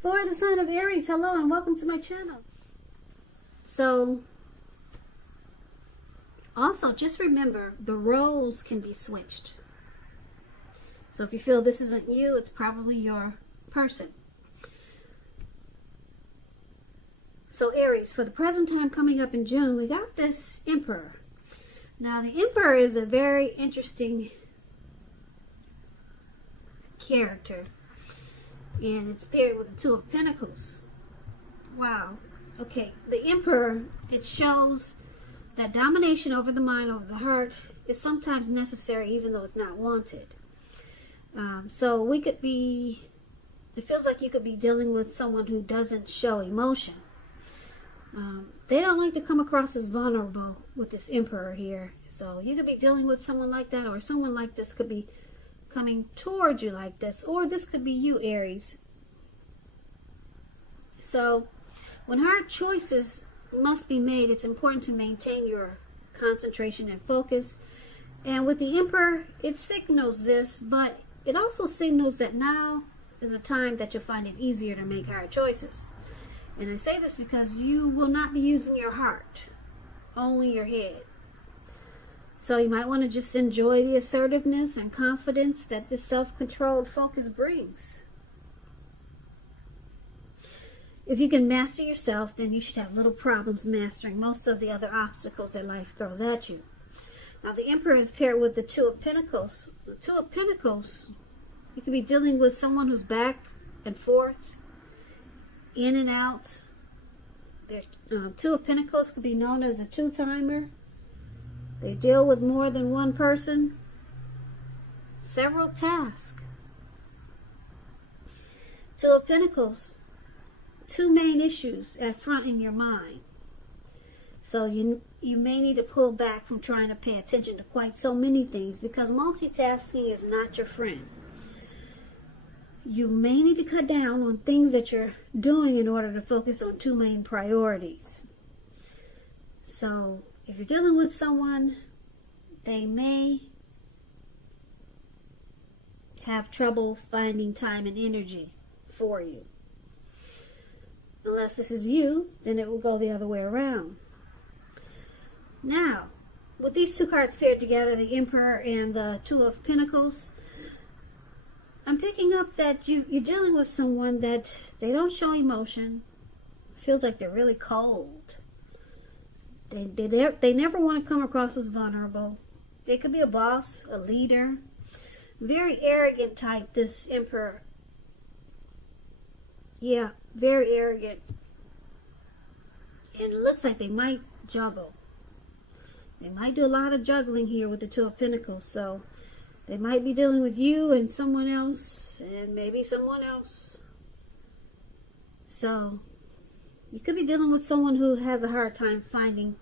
For the sign of Aries, hello and welcome to my channel. So, also just remember the roles can be switched. So if you feel this isn't you, it's probably your person. So Aries, for the present time coming up in June, we got this Emperor. Now the Emperor is a very interesting character. And it's paired with the Two of Pentacles. Wow. Okay, the Emperor, it shows that domination over the mind, over the heart, is sometimes necessary even though it's not wanted. So we could be, it feels like you could be dealing with someone who doesn't show emotion. They don't like to come across as vulnerable with this Emperor here. So you could be dealing with someone like that, or someone like this could be coming towards you like this, or this could be you, Aries. So when hard choices must be made, it's important to maintain your concentration and focus. And with the Emperor, it signals this, but it also signals that now is a time that you'll find it easier to make hard choices. And I say this because you will not be using your heart, only your head. So you might want to just enjoy the assertiveness and confidence that this self-controlled focus brings. If you can master yourself, then you should have little problems mastering most of the other obstacles that life throws at you. Now the Emperor is paired with the Two of Pentacles. The Two of Pentacles, you could be dealing with someone who's back and forth, in and out. The Two of Pentacles could be known as a two-timer. They deal with more than one person, several tasks. Two of Pentacles, two main issues at front in your mind. So you may need to pull back from trying to pay attention to quite so many things, because multitasking is not your friend. You may need to cut down on things that you're doing in order to focus on two main priorities. So if you're dealing with someone, they may have trouble finding time and energy for you. Unless this is you, then it will go the other way around. Now, with these two cards paired together, the Emperor and the Two of Pentacles, I'm picking up that you're dealing with someone that they don't show emotion. Feels like they're really cold. They never want to come across as vulnerable. They could be a boss, a leader. Very arrogant type, this Emperor. Yeah, very arrogant. And it looks like they might juggle. They might do a lot of juggling here with the Two of Pentacles. So they might be dealing with you and someone else, and maybe someone else. So you could be dealing with someone who has a hard time finding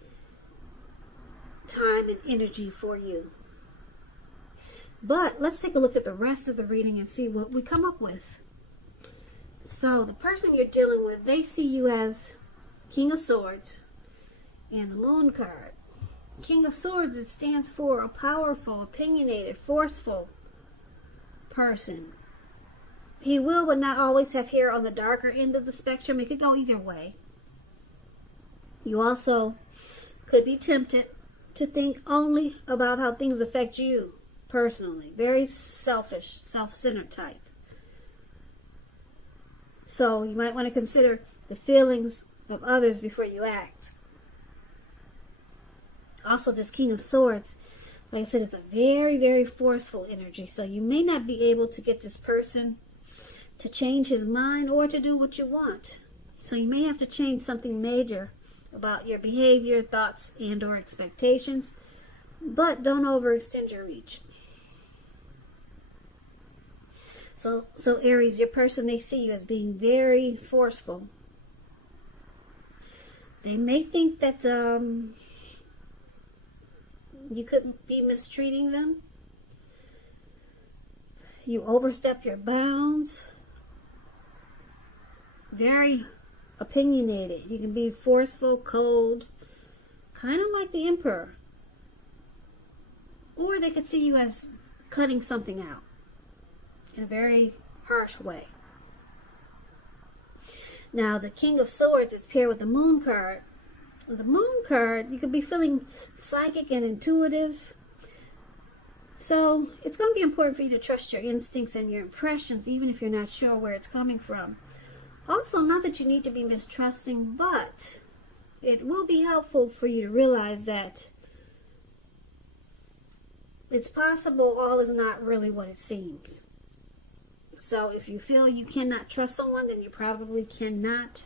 time and energy for you. But let's take a look at the rest of the reading and see what we come up with. So the person you're dealing with, they see you as King of Swords and the Moon card. King of Swords, it stands for a powerful, opinionated, forceful person. He will but not always have hair on the darker end of the spectrum. It could go either way. You also could be tempted to think only about how things affect you personally. Very selfish, self-centered type. So you might want to consider the feelings of others before you act. Also, this King of Swords, like I said, it's a very, very forceful energy. So you may not be able to get this person to change his mind or to do what you want. So you may have to change something major about your behavior, thoughts, and or expectations. But don't overextend your reach. So Aries, your person, they see you as being very forceful. They may think that you could be mistreating them. You overstep your bounds. Very opinionated. You can be forceful, cold, kind of like the Emperor. Or they could see you as cutting something out in a very harsh way. Now, the King of Swords is paired with the Moon card. With the Moon card, you could be feeling psychic and intuitive. So, it's going to be important for you to trust your instincts and your impressions, even if you're not sure where it's coming from. Also, not that you need to be mistrusting, but it will be helpful for you to realize that it's possible all is not really what it seems. So if you feel you cannot trust someone, then you probably cannot.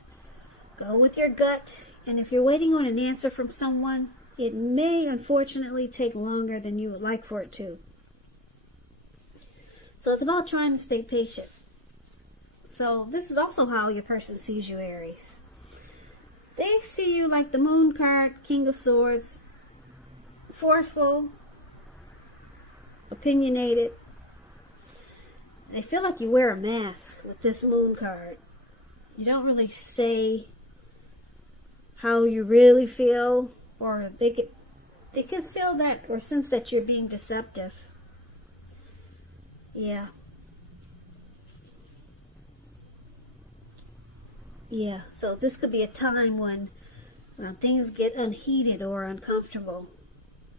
Go with your gut. And if you're waiting on an answer from someone, it may unfortunately take longer than you would like for it to. So it's about trying to stay patient. So this is also how your person sees you, Aries. They see you like the Moon card, King of Swords, forceful, opinionated. They feel like you wear a mask with this Moon card. You don't really say how you really feel, or they could feel that or sense that you're being deceptive. Yeah. Yeah, so this could be a time when things get unheated or uncomfortable.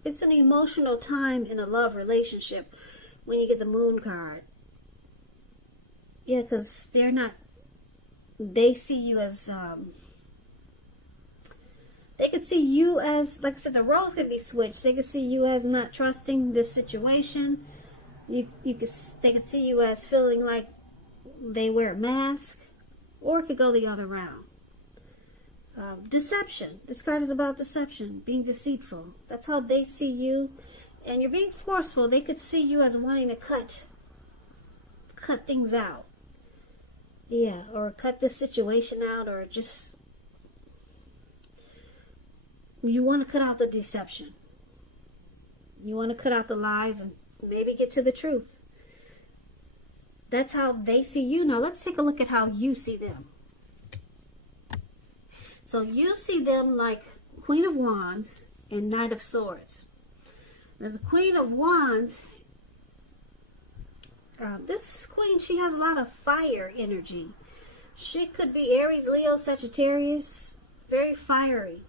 It's an emotional time in a love relationship when you get the Moon card. Yeah, because they see you as, they could see you as, like I said, the roles could be switched. They could see you as not trusting this situation. They could see you as feeling like they wear a mask, or it could go the other round. Deception. This card is about deception, being deceitful. That's how they see you. And you're being forceful. They could see you as wanting to cut things out. Yeah, or cut this situation out, or just, you want to cut out the deception. You want to cut out the lies and maybe get to the truth. That's how they see you. Now let's take a look at how you see them. So you see them like Queen of Wands and Knight of Swords. Now the Queen of Wands, this queen, she has a lot of fire energy. She could be Aries, Leo, Sagittarius, very fiery.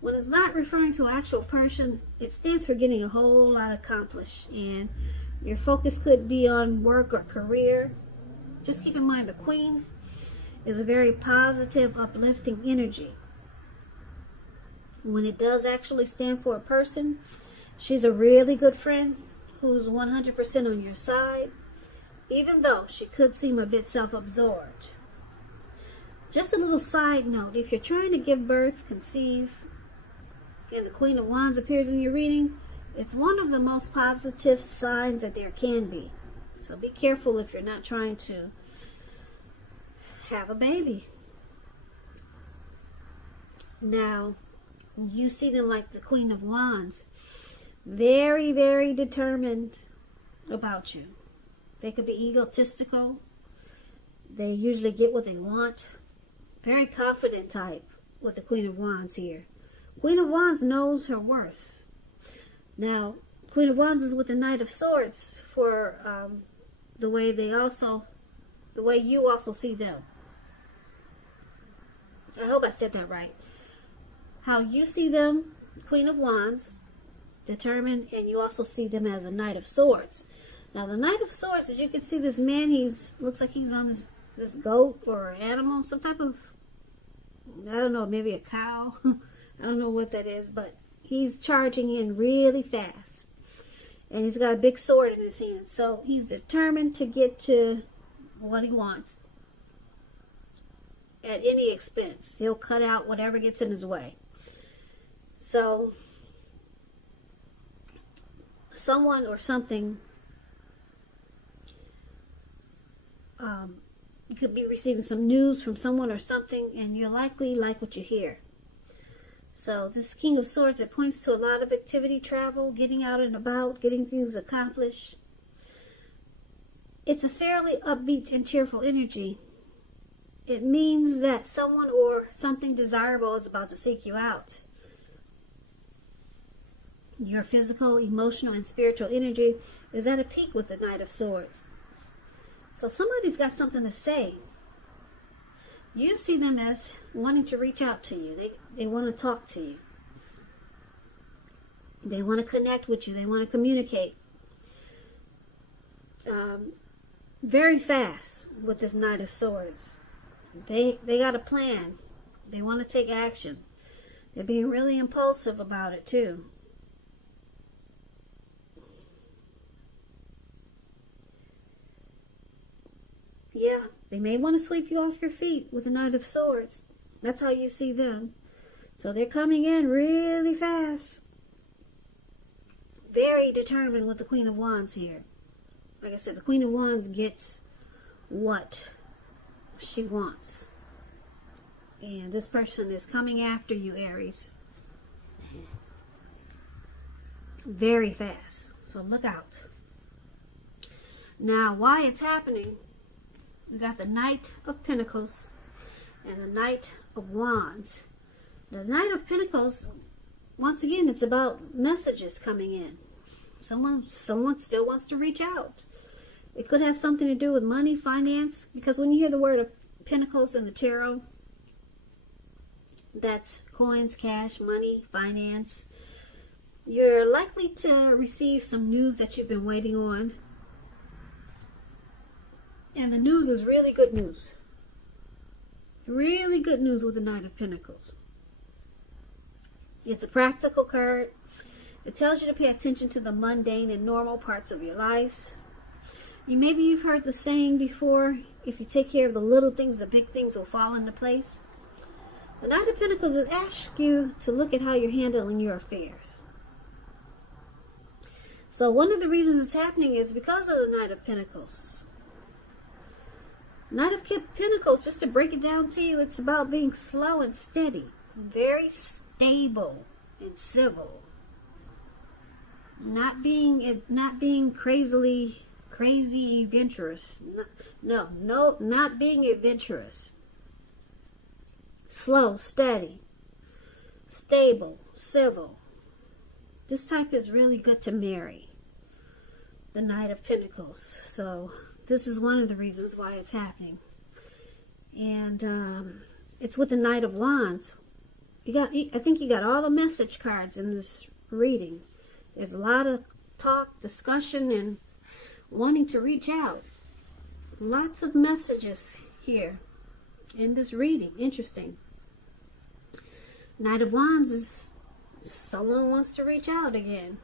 When it's not referring to an actual person, it stands for getting a whole lot accomplished. And your focus could be on work or career. Just keep in mind the queen is a very positive, uplifting energy. When it does actually stand for a person, she's a really good friend who's 100% on your side, even though she could seem a bit self-absorbed. Just a little side note, if you're trying to give birth, conceive, and the Queen of Wands appears in your reading, it's one of the most positive signs that there can be. So be careful if you're not trying to have a baby. Now, you see them like the Queen of Wands. Very, very determined about you. They could be egotistical. They usually get what they want. Very confident type with the Queen of Wands here. Queen of Wands knows her worth. Now, Queen of Wands is with the Knight of Swords for the way you also see them. I hope I said that right. How you see them, Queen of Wands, determined, and you also see them as a Knight of Swords. Now, the Knight of Swords, as you can see, this man, looks like he's on this goat or animal, some type of, I don't know, maybe a cow. I don't know what that is, but he's charging in really fast. And he's got a big sword in his hand. So he's determined to get to what he wants at any expense. He'll cut out whatever gets in his way. So someone or something, you could be receiving some news from someone or something, and you'll likely like what you hear. So this King of Swords, it points to a lot of activity, travel, getting out and about, getting things accomplished. It's a fairly upbeat and cheerful energy. It means that someone or something desirable is about to seek you out. Your physical, emotional, and spiritual energy is at a peak with the Knight of Swords. So somebody's got something to say. You see them as wanting to reach out to you. They want to talk to you. They want to connect with you. They want to communicate. Very fast with this Knight of Swords. They got a plan. They want to take action. They're being really impulsive about it too. Yeah, they may want to sweep you off your feet with the Knight of Swords. That's how you see them. So they're coming in really fast. Very determined with the Queen of Wands here. Like I said, the Queen of Wands gets what she wants. And this person is coming after you, Aries. Very fast. So look out. Now, why it's happening, we got the Knight of Pentacles and the Knight of Wands. The Knight of Pentacles, once again, it's about messages coming in. Someone still wants to reach out. It could have something to do with money, finance, because when you hear the word of Pentacles in the tarot, that's coins, cash, money, finance. You're likely to receive some news that you've been waiting on. And the news is really good news. Really good news with the Knight of Pentacles. It's a practical card. It tells you to pay attention to the mundane and normal parts of your lives. Maybe you've heard the saying before, if you take care of the little things, the big things will fall into place. The Knight of Pentacles is asking you to look at how you're handling your affairs. So one of the reasons it's happening is because of the Knight of Pentacles. Knight of Pentacles, just to break it down to you, it's about being slow and steady. Very stable and civil. Not being crazy adventurous. No, not being adventurous. Slow, steady, stable, civil. This type is really good to marry. The Knight of Pentacles. So this is one of the reasons why it's happening. And it's with the Knight of Wands. I think you got all the message cards in this reading. There's a lot of talk, discussion, and wanting to reach out. Lots of messages here in this reading. Interesting. Knight of Wands is someone wants to reach out again.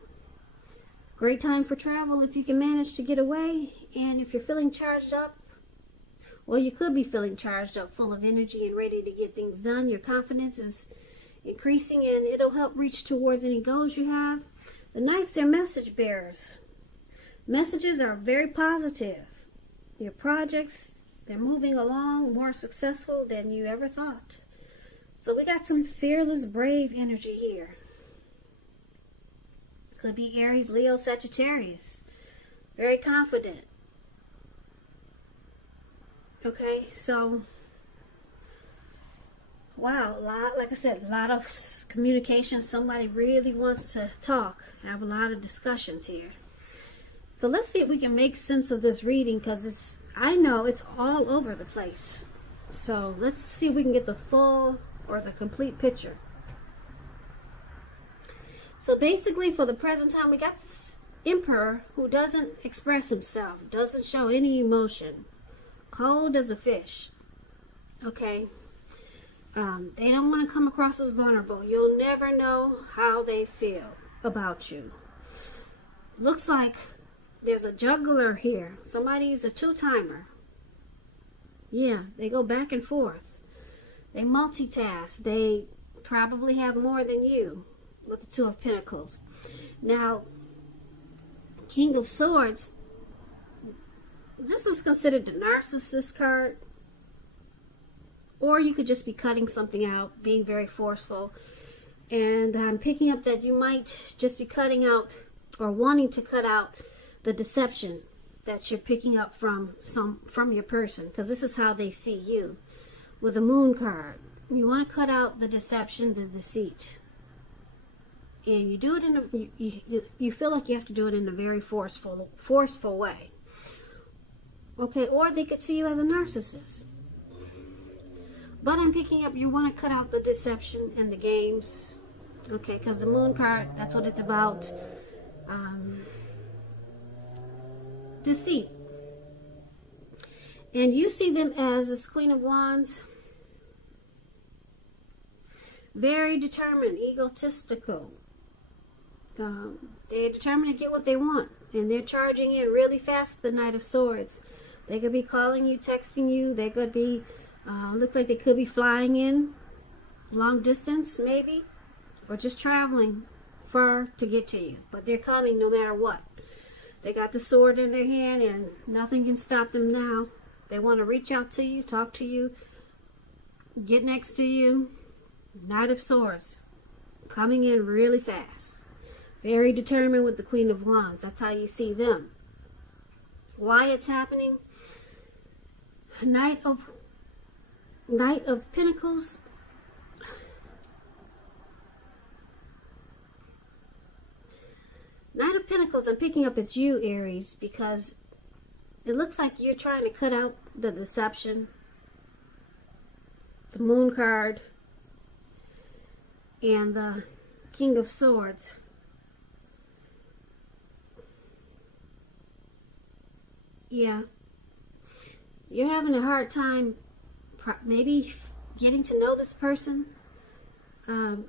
Great time for travel if you can manage to get away. And if you're feeling charged up, well, you could be feeling charged up, full of energy and ready to get things done. Your confidence is increasing and it'll help reach towards any goals you have. The Knights, they're message bearers. Messages are very positive. Your projects, they're moving along more successful than you ever thought. So we got some fearless, brave energy here. Could be Aries, Leo, Sagittarius. Very confident. Okay, so wow, like I said, a lot of communication. Somebody really wants to talk, have a lot of discussions here. So let's see if we can make sense of this reading, because I know it's all over the place. So let's see if we can get the full or the complete picture. So basically, for the present time, we got this Emperor who doesn't express himself, doesn't show any emotion, cold as a fish. Okay. They don't want to come across as vulnerable. You'll never know how they feel about you. Looks like there's a juggler here. Somebody's a two-timer. Yeah, they go back and forth. They multitask. They probably have more than you with the Two of Pentacles. Now, King of Swords, this is considered the narcissist card. Or you could just be cutting something out, being very forceful. And I'm picking up that you might just be cutting out or wanting to cut out the deception that you're picking up from your person, because this is how they see you. With the Moon card, you want to cut out the deception, the deceit. And you do it in you feel like you have to do it in a very forceful way. Okay, or they could see you as a narcissist. But I'm picking up you want to cut out the deception and the games. Okay, because the moon card, that's what it's about. Deceit. And you see them as this Queen of Wands. Very determined, egotistical. They're determined to get what they want. And they're charging in really fast for the Knight of Swords. They could be calling you, texting you. They could be, look like they could be flying in long distance, maybe. Or just traveling far to get to you. But they're coming no matter what. They got the sword in their hand and nothing can stop them now. They want to reach out to you, talk to you, get next to you. Knight of Swords. Coming in really fast. Very determined with the Queen of Wands. That's how you see them. Why it's happening? Knight of Pentacles. Knight of Pentacles, I'm picking up it's you, Aries, because it looks like you're trying to cut out the deception. The Moon card. And the King of Swords. Yeah. You're having a hard time maybe getting to know this person.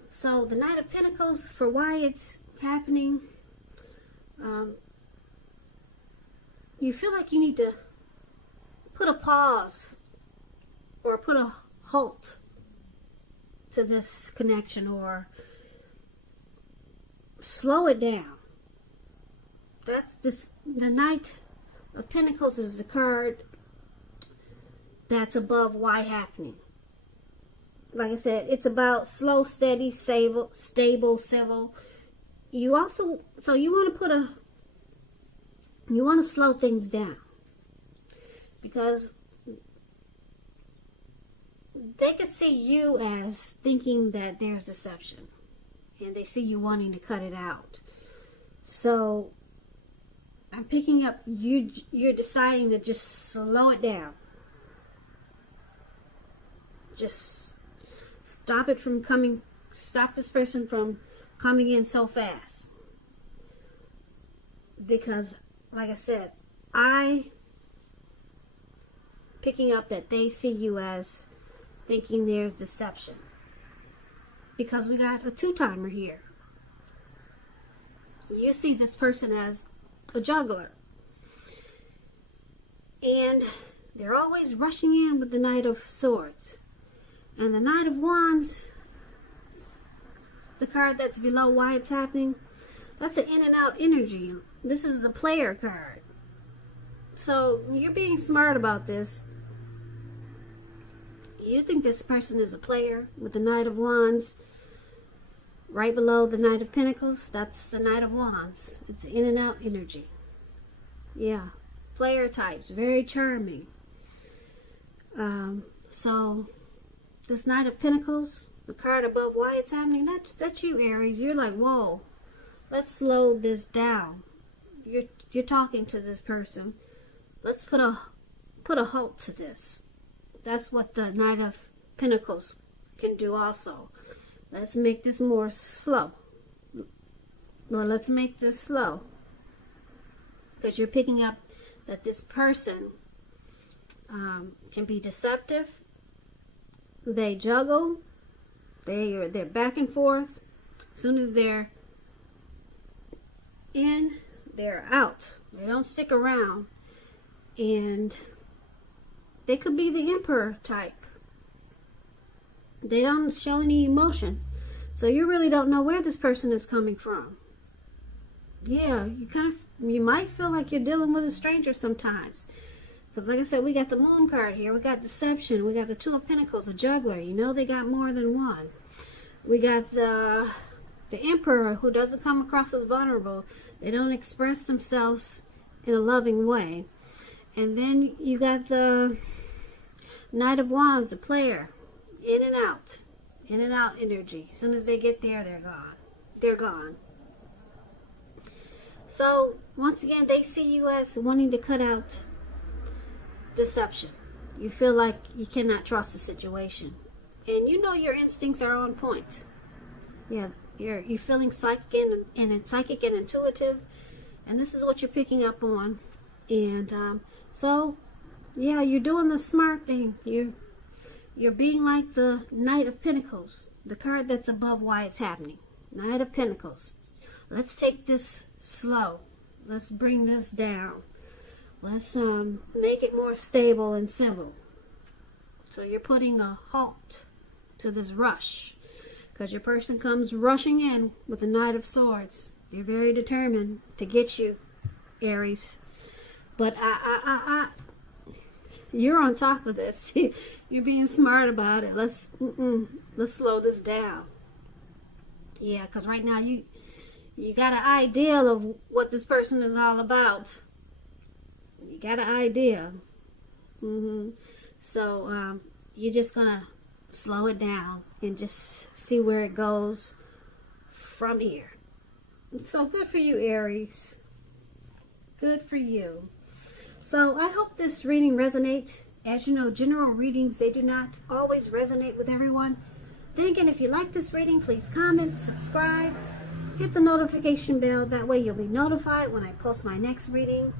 So the Knight of Pentacles, for why it's happening, you feel like you need to put a pause or put a halt to this connection, or slow it down. That's this. The Knight of Pentacles is the card that's above why happening. Like I said, it's about slow, steady, stable, civil. You also, so you want to slow things down, because they could see you as thinking that there's deception, and they see you wanting to cut it out. So I'm picking up you're deciding to just slow it down. Just stop this person from coming in so fast. Because, like I said, picking up that they see you as thinking there's deception. Because we got a two-timer here. You see this person as a juggler. And they're always rushing in with the Knight of Swords. And the Knight of Wands, the card that's below why it's happening, that's an in and out energy. This is the player card. So you're being smart about this. You think this person is a player with the Knight of Wands. Right below the Knight of Pentacles, that's the Knight of Wands. It's in and out energy. Yeah. Player types. Very charming. So this Knight of Pentacles, the card above why it's happening, that's you, Aries. You're like, whoa, let's slow this down. You're talking to this person. Let's put a halt to this. That's what the Knight of Pentacles can do also. Let's make this more slow. Or let's make this slow. Because you're picking up that this person can be deceptive. They juggle. They're back and forth. As soon as they're in, they're out. They don't stick around. And they could be the Emperor type. They don't show any emotion. So you really don't know where this person is coming from. Yeah, you might feel like you're dealing with a stranger sometimes. Because like I said, we got the Moon card here. We got deception. We got the Two of Pentacles, a juggler. You know they got more than one. We got the Emperor, who doesn't come across as vulnerable. They don't express themselves in a loving way. And then you got the Knight of Wands, the player. In and out. In and out energy. As soon as they get there, they're gone. They're gone. So, once again, they see you as wanting to cut out deception. You feel like you cannot trust the situation. and you know your instincts are on point. Yeah, you're feeling psychic and intuitive, and this is what you're picking up on. And so yeah, you're doing the smart thing. You're being like the Knight of Pentacles, the card that's above why it's happening. Knight of Pentacles. Let's take this slow. Let's bring this down. Let's make it more stable and civil. So you're putting a halt to this rush, because your person comes rushing in with the Knight of Swords. They're very determined to get you, Aries. But you're on top of this. You're being smart about it. Let's slow this down. Yeah, because right now you got an idea of what this person is all about. You got an idea. So you're just gonna slow it down and just see where it goes from here. So good for you, Aries. Good for you. So I hope this reading resonates. As you know, general readings, they do not always resonate with everyone. Then again, if you like this reading, please comment, subscribe, hit the notification bell. That way you'll be notified when I post my next reading.